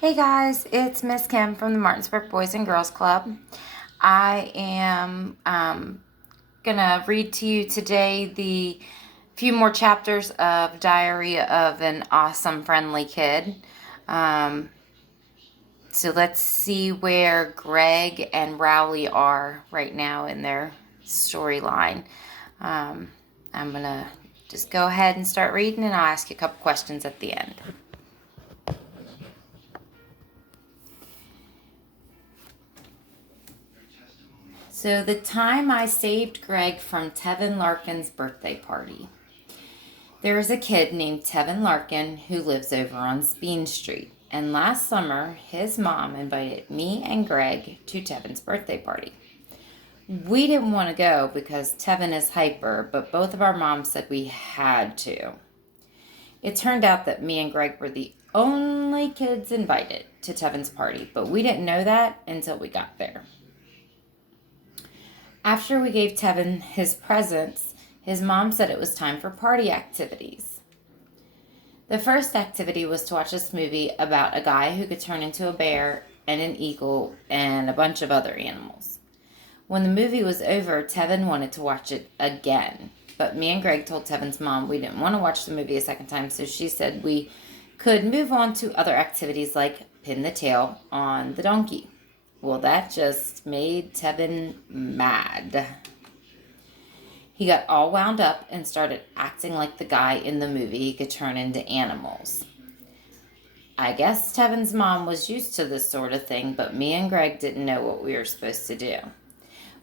Hey guys, it's Miss Kim from the Martinsburg Boys and Girls Club. I am gonna read to you today the few more chapters of Diary of an Awesome Friendly Kid. So let's see where Greg and Rowley are right now in their storyline. I'm gonna just go ahead and start reading, and I'll ask you a couple questions at the end. So the time I saved Greg from Tevin Larkin's birthday party. There is a kid named Tevin Larkin who lives over on Speen Street. And last summer, his mom invited me and Greg to Tevin's birthday party. We didn't want to go because Tevin is hyper, but both of our moms said we had to. It turned out that me and Greg were the only kids invited to Tevin's party, but we didn't know that until we got there. After we gave Tevin his presents, his mom said it was time for party activities. The first activity was to watch this movie about a guy who could turn into a bear and an eagle and a bunch of other animals. When the movie was over, Tevin wanted to watch it again, but me and Greg told Tevin's mom we didn't want to watch the movie a second time, so she said we could move on to other activities like pin the tail on the donkey. Well, that just made Tevin mad. He got all wound up and started acting like the guy in the movie he could turn into animals. I guess Tevin's mom was used to this sort of thing, but me and Greg didn't know what we were supposed to do.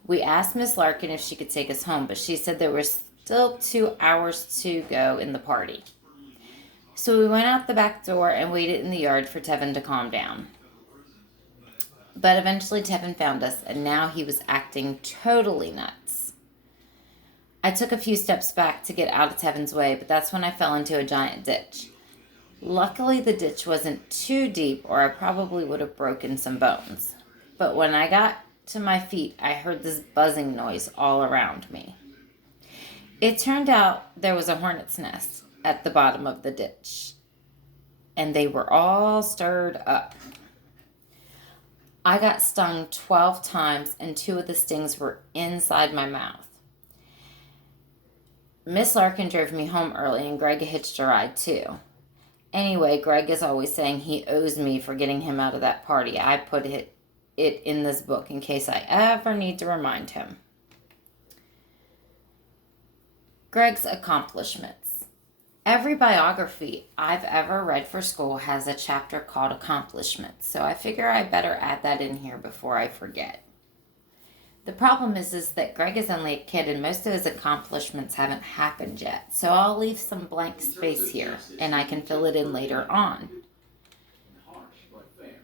We asked Miss Larkin if she could take us home, but she said there were still 2 hours to go in the party. So we went out the back door and waited in the yard for Tevin to calm down. But eventually Tevin found us, and now he was acting totally nuts. I took a few steps back to get out of Tevin's way, but that's when I fell into a giant ditch. Luckily, the ditch wasn't too deep, or I probably would have broken some bones. But when I got to my feet, I heard this buzzing noise all around me. It turned out there was a hornet's nest at the bottom of the ditch, and they were all stirred up. I got stung 12 times, and 2 of the stings were inside my mouth. Miss Larkin drove me home early, and Greg hitched a ride too. Anyway, Greg is always saying he owes me for getting him out of that party. I put it in this book in case I ever need to remind him. Greg's accomplishments. Every biography I've ever read for school has a chapter called Accomplishments, so I figure I better add that in here before I forget. The problem is that Greg is only a kid and most of his accomplishments haven't happened yet, so I'll leave some blank space here and I can fill it in later on.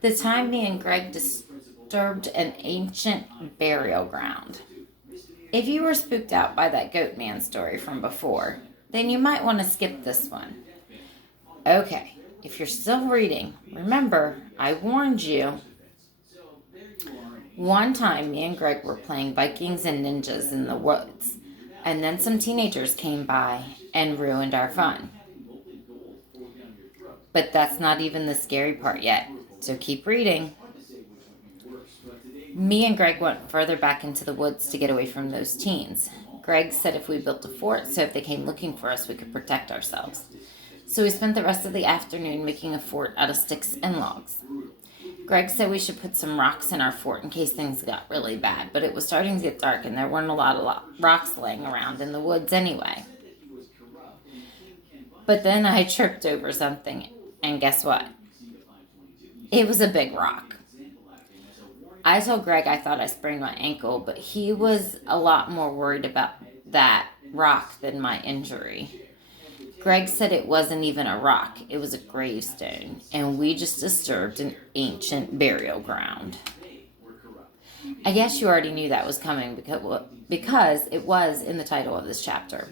The time me and Greg disturbed an ancient burial ground. If you were spooked out by that goat man story from before, then you might want to skip this one. Okay, if you're still reading, remember, I warned you. One time, me and Greg were playing Vikings and ninjas in the woods, and then some teenagers came by and ruined our fun. But that's not even the scary part yet, so keep reading. Me and Greg went further back into the woods to get away from those teens. Greg said if we built a fort, so if they came looking for us, we could protect ourselves. So we spent the rest of the afternoon making a fort out of sticks and logs. Greg said we should put some rocks in our fort in case things got really bad, but it was starting to get dark and there weren't a lot of rocks laying around in the woods anyway. But then I tripped over something, and guess what? It was a big rock. I told Greg I thought I sprained my ankle, but he was a lot more worried about that rock than my injury. Greg said it wasn't even a rock, it was a gravestone, and we just disturbed an ancient burial ground. I guess you already knew that was coming because it was in the title of this chapter.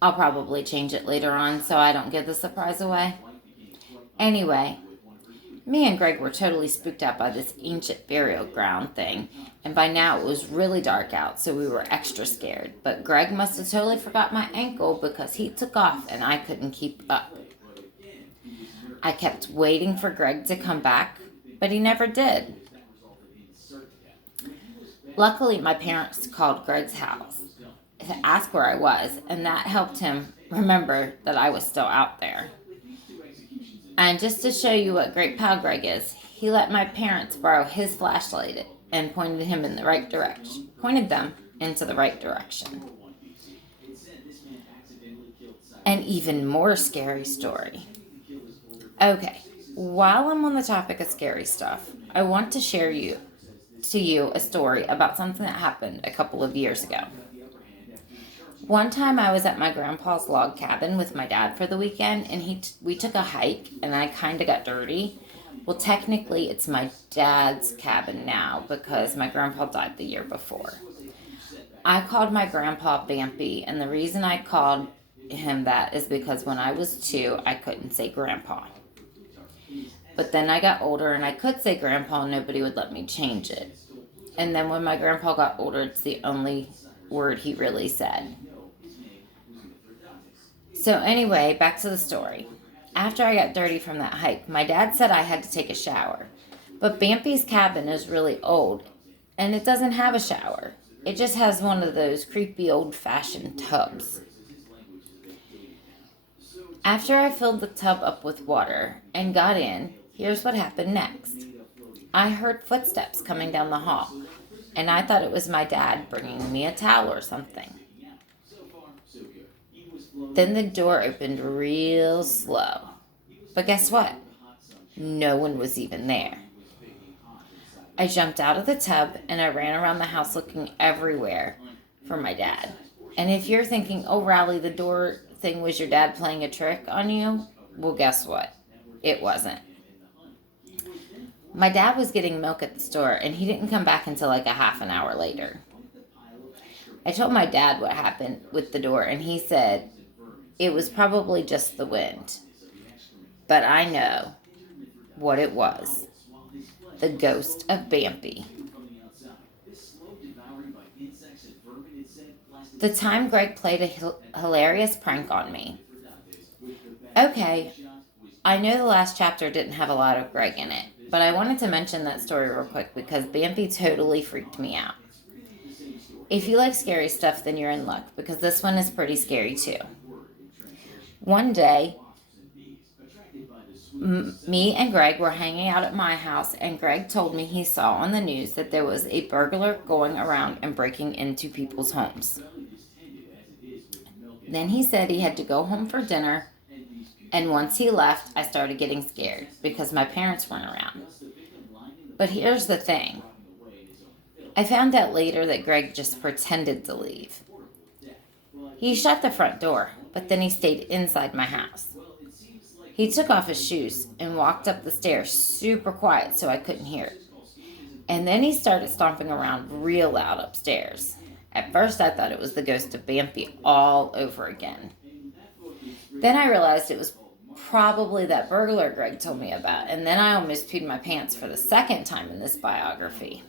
I'll probably change it later on so I don't give the surprise away. Anyway, me and Greg were totally spooked out by this ancient burial ground thing, and by now it was really dark out, so we were extra scared. But Greg must have totally forgot my ankle because he took off and I couldn't keep up. I kept waiting for Greg to come back, but he never did. Luckily, my parents called Greg's house to ask where I was, and that helped him remember that I was still out there. And just to show you what great pal Greg is, he let my parents borrow his flashlight and pointed them into the right direction. An even more scary story. Okay, while I'm on the topic of scary stuff, I want to share to you a story about something that happened a couple of years ago. One time I was at my grandpa's log cabin with my dad for the weekend, and we took a hike, and I kind of got dirty. Well, technically, it's my dad's cabin now because my grandpa died the year before. I called my grandpa Bampy, and the reason I called him that is because when I was 2, I couldn't say grandpa. But then I got older, and I could say grandpa, and nobody would let me change it. And then when my grandpa got older, it's the only word he really said. So anyway, back to the story. After I got dirty from that hike, my dad said I had to take a shower. But Bampy's cabin is really old, and it doesn't have a shower. It just has one of those creepy old-fashioned tubs. After I filled the tub up with water and got in, here's what happened next. I heard footsteps coming down the hall, and I thought it was my dad bringing me a towel or something. Then the door opened real slow. But guess what? No one was even there. I jumped out of the tub and I ran around the house looking everywhere for my dad. And if you're thinking, oh, Riley, the door thing was your dad playing a trick on you, well, guess what? It wasn't. My dad was getting milk at the store, and he didn't come back until like a half an hour later. I told my dad what happened with the door, and he said it was probably just the wind. But I know what it was. The ghost of Bampy. The time Greg played a hilarious prank on me. Okay, I know the last chapter didn't have a lot of Greg in it, but I wanted to mention that story real quick because Bampy totally freaked me out. If you like scary stuff, then you're in luck, because this one is pretty scary too. One day, me and Greg were hanging out at my house, and Greg told me he saw on the news that there was a burglar going around and breaking into people's homes. Then he said he had to go home for dinner, and once he left, I started getting scared because my parents weren't around. But here's the thing. I found out later that Greg just pretended to leave. He shut the front door, but then he stayed inside my house. He took off his shoes and walked up the stairs super quiet so I couldn't hear it. And then he started stomping around real loud upstairs. At first I thought it was the ghost of Bampy all over again. Then I realized it was probably that burglar Greg told me about, and then I almost peed my pants for the second time in this biography.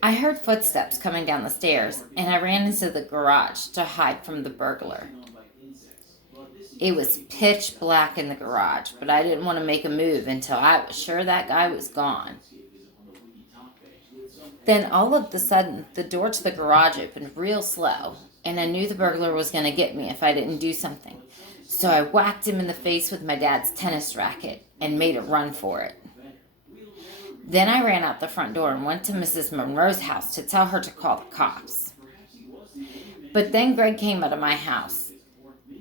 I heard footsteps coming down the stairs, and I ran into the garage to hide from the burglar. It was pitch black in the garage, but I didn't want to make a move until I was sure that guy was gone. Then all of a sudden, the door to the garage opened real slow, and I knew the burglar was going to get me if I didn't do something. So I whacked him in the face with my dad's tennis racket and made a run for it. Then I ran out the front door and went to Mrs. Monroe's house to tell her to call the cops. But then Greg came out of my house,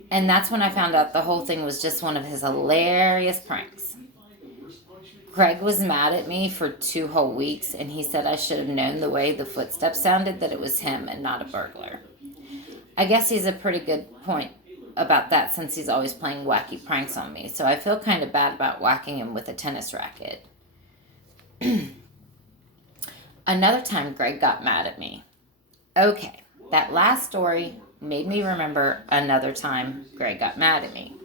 and that's when I found out the whole thing was just one of his hilarious pranks. Greg was mad at me for 2 whole weeks, and he said I should have known the way the footsteps sounded that it was him and not a burglar. I guess he's a pretty good point about that since he's always playing wacky pranks on me, so I feel kind of bad about whacking him with a tennis racket. Another time Greg got mad at me. Okay, that last story made me remember another time Greg got mad at me.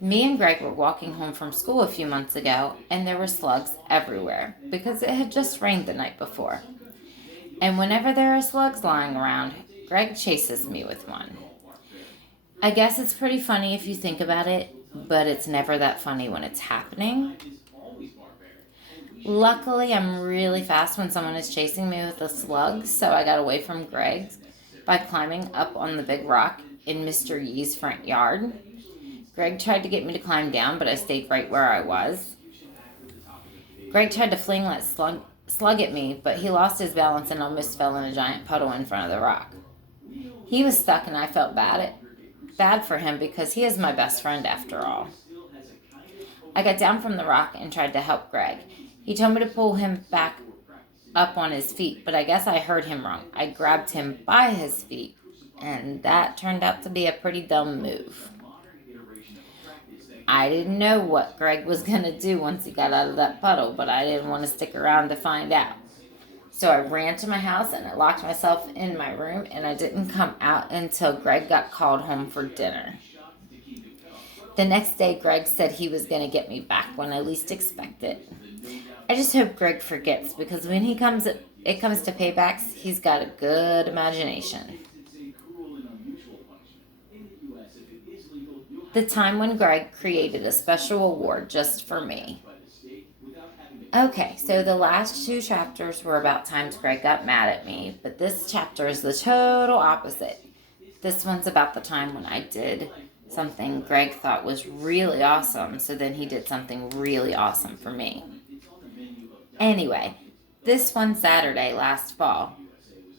Me and Greg were walking home from school a few months ago, and there were slugs everywhere because it had just rained the night before. And whenever there are slugs lying around, Greg chases me with one. I guess it's pretty funny if you think about it, but it's never that funny when it's happening. Luckily, I'm really fast when someone is chasing me with a slug, so I got away from Greg by climbing up on the big rock in Mr. Yee's front yard. Greg tried to get me to climb down, but I stayed right where I was. Greg tried to fling that slug at me, but he lost his balance and almost fell in a giant puddle in front of the rock. He was stuck, and I felt bad for him because he is my best friend after all. I got down from the rock and tried to help Greg. He told me to pull him back up on his feet, but I guess I heard him wrong. I grabbed him by his feet, and that turned out to be a pretty dumb move. I didn't know what Greg was going to do once he got out of that puddle, but I didn't want to stick around to find out. So I ran to my house and I locked myself in my room, and I didn't come out until Greg got called home for dinner. The next day, Greg said he was going to get me back when I least expected. I just hope Greg forgets, because when it comes to paybacks, he's got a good imagination. The time when Greg created a special award just for me. Okay, so the last 2 chapters were about times Greg got mad at me, but this chapter is the total opposite. This one's about the time when I did something Greg thought was really awesome, so then he did something really awesome for me. Anyway, this one Saturday last fall,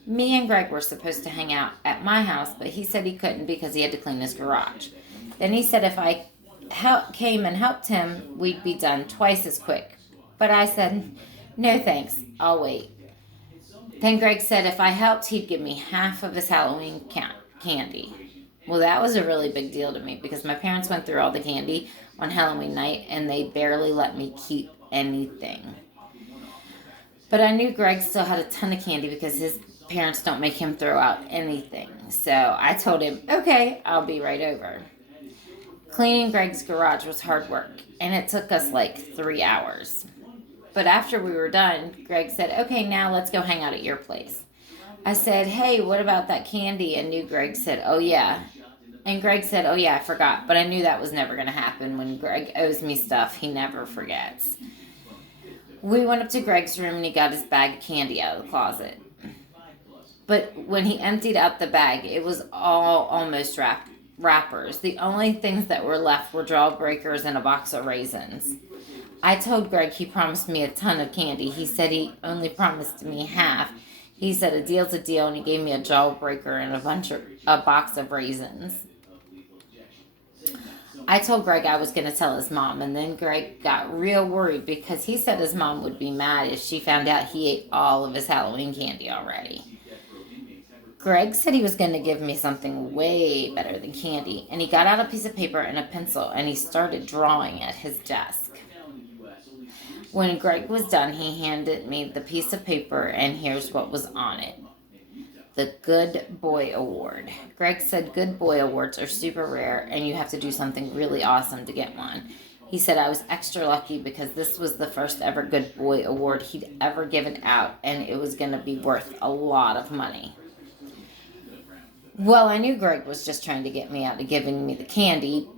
me and Greg were supposed to hang out at my house, but he said he couldn't because he had to clean his garage. Then he said if I came and helped him, we'd be done twice as quick. But I said, no thanks, I'll wait. Then Greg said if I helped, he'd give me half of his Halloween candy. Well, that was a really big deal to me because my parents went through all the candy on Halloween night and they barely let me keep anything. But I knew Greg still had a ton of candy because his parents don't make him throw out anything. So I told him, okay, I'll be right over. Cleaning Greg's garage was hard work, and it took us like 3 hours. But after we were done, Greg said, okay, now let's go hang out at your place. I said, hey, what about that candy? And Greg said, oh yeah. And Greg said, oh yeah, I forgot. But I knew that was never going to happen. When Greg owes me stuff, he never forgets. We went up to Greg's room and he got his bag of candy out of the closet. But when he emptied out the bag, it was all almost wrappers. The only things that were left were Jawbreakers and a box of raisins. I told Greg he promised me a ton of candy. He said he only promised me half. He said a deal's a deal, and he gave me a Jawbreaker and a box of raisins. I told Greg I was going to tell his mom, and then Greg got real worried because he said his mom would be mad if she found out he ate all of his Halloween candy already. Greg said he was going to give me something way better than candy, and he got out a piece of paper and a pencil, and he started drawing at his desk. When Greg was done, he handed me the piece of paper, and here's what was on it. The Good Boy Award. Greg said Good Boy Awards are super rare, and you have to do something really awesome to get one. He said I was extra lucky because this was the first ever Good Boy Award he'd ever given out, and it was going to be worth a lot of money. Well, I knew Greg was just trying to get me out of giving me the candy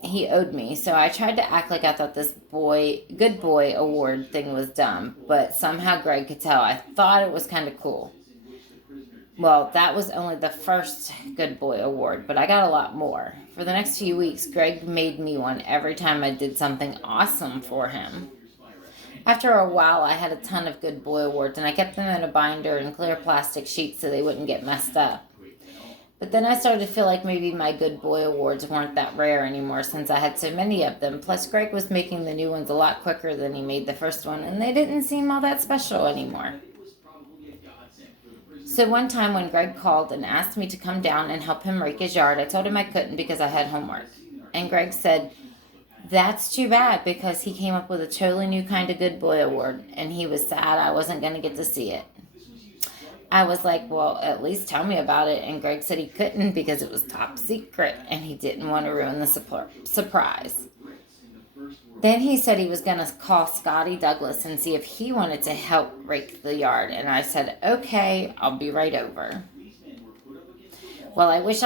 he owed me, so I tried to act like I thought this Good Boy Award thing was dumb, but somehow Greg could tell I thought it was kind of cool. Well, that was only the first Good Boy Award, but I got a lot more. For the next few weeks, Greg made me one every time I did something awesome for him. After a while, I had a ton of Good Boy Awards, and I kept them in a binder and clear plastic sheets so they wouldn't get messed up. But then I started to feel like maybe my Good Boy Awards weren't that rare anymore since I had so many of them. Plus, Greg was making the new ones a lot quicker than he made the first one, and they didn't seem all that special anymore. So one time when Greg called and asked me to come down and help him rake his yard, I told him I couldn't because I had homework. And Greg said, that's too bad, because he came up with a totally new kind of Good Boy Award, and he was sad I wasn't going to get to see it. I was like, well, at least tell me about it. And Greg said he couldn't because it was top secret and he didn't want to ruin the surprise. Then he said he was going to call Scotty Douglas and see if he wanted to help rake the yard. And I said, okay, I'll be right over. I wish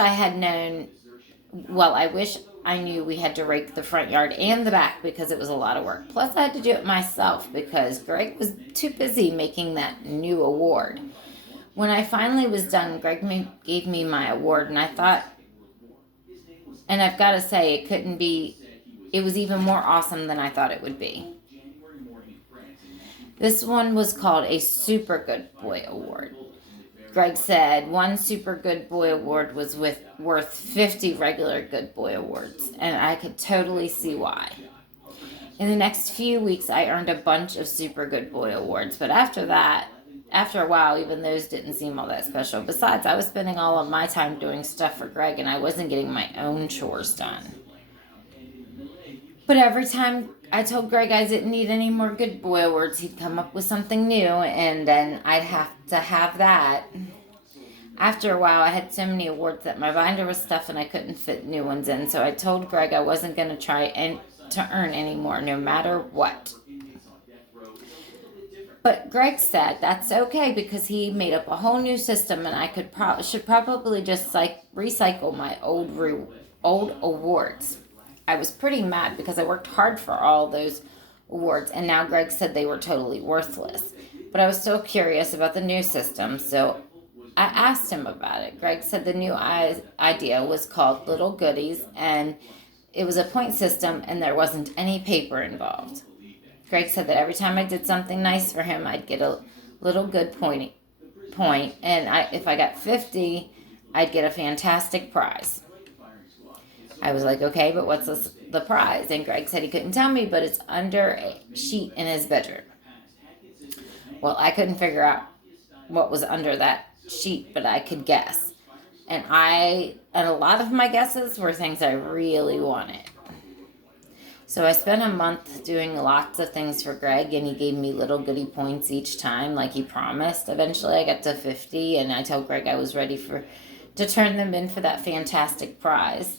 I knew we had to rake the front yard and the back because it was a lot of work. Plus, I had to do it myself because Greg was too busy making that new award. When I finally was done, Greg gave me my award, and I thought, and I've got to say, it was even more awesome than I thought it would be. This one was called a Super Good Boy Award. Greg said one Super Good Boy Award was worth 50 regular Good Boy Awards, and I could totally see why. In the next few weeks, I earned a bunch of Super Good Boy Awards, but after a while, even those didn't seem all that special. Besides, I was spending all of my time doing stuff for Greg, and I wasn't getting my own chores done. But every time I told Greg I didn't need any more Good Boy Awards, he'd come up with something new, and then I'd have to have that. After a while, I had so many awards that my binder was stuffed and I couldn't fit new ones in, so I told Greg I wasn't going to try to earn any more, no matter what. But Greg said that's okay because he made up a whole new system, and I should probably just recycle my old awards. I was pretty mad because I worked hard for all those awards, and now Greg said they were totally worthless. But I was still curious about the new system, so I asked him about it. Greg said the new idea was called Little Goodies, and it was a point system, and there wasn't any paper involved. Greg said that every time I did something nice for him, I'd get a little good point, and if I got 50, I'd get a fantastic prize. I was like, okay, but what's the prize? And Greg said he couldn't tell me, but it's under a sheet in his bedroom. Well, I couldn't figure out what was under that sheet, but I could guess. And a lot of my guesses were things I really wanted. So I spent a month doing lots of things for Greg, and he gave me little goodie points each time, like he promised. Eventually I got to 50, and I told Greg I was ready to turn them in for that fantastic prize.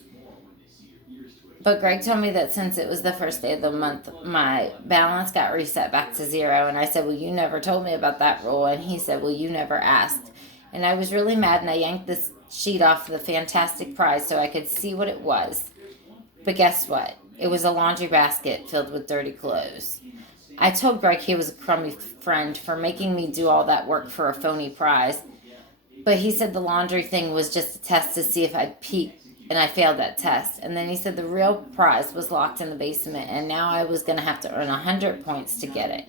But Greg told me that since it was the first day of the month, my balance got reset back to 0. And I said, well, you never told me about that rule. And he said, well, you never asked. And I was really mad, and I yanked this sheet off the fantastic prize so I could see what it was. But guess what? It was a laundry basket filled with dirty clothes. I told Greg he was a crummy friend for making me do all that work for a phony prize. But he said the laundry thing was just a test to see if I'd peek, and I failed that test. And then he said the real prize was locked in the basement, and now I was going to have to earn 100 points to get it.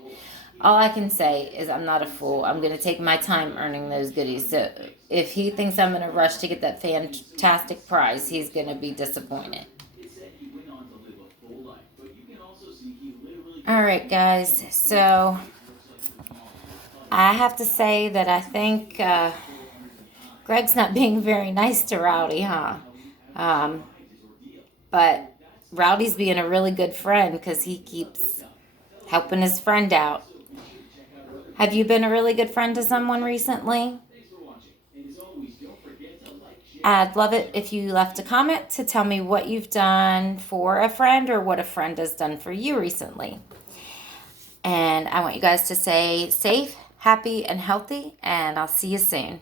All I can say is I'm not a fool. I'm going to take my time earning those goodies. So if he thinks I'm in a rush to get that fantastic prize, he's going to be disappointed. All right, guys. So I have to say that I think Greg's not being very nice to Rowdy, huh? But Rowdy's being a really good friend because he keeps helping his friend out. Have you been a really good friend to someone recently? I'd love it if you left a comment to tell me what you've done for a friend or what a friend has done for you recently. And I want you guys to stay safe, happy, and healthy, and I'll see you soon.